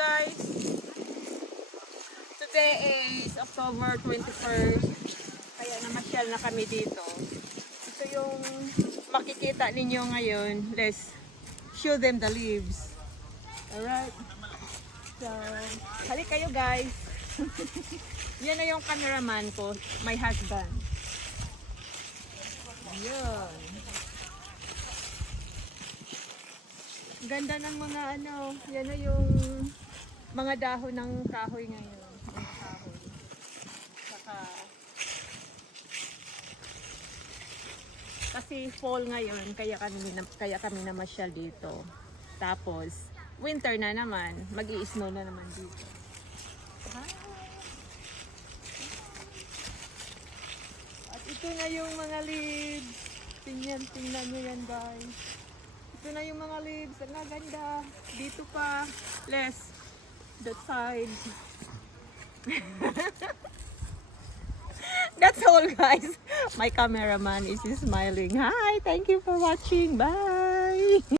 guys. Today is October 21st. Kaya namasyal na kami dito. Ito yung makikita ninyo ngayon. Let's show them the leaves. Alright. So, halik kayo guys. Yan na yung cameraman ko, my husband. Ayun. Ganda ng mga ano, yan na yung mga dahon ng kahoy ngayon. Mga kahoy. Saka, kasi fall ngayon, kaya kami namasyal dito. Tapos, winter na naman, mag-i-snow na naman dito. At ito na yung mga leaves. Tingnan nyo yan guys. Ito na yung mga leaves. Ang ganda. Dito pa. Less. That side. That's all guys. My cameraman is smiling. Hi. Thank you for watching. Bye.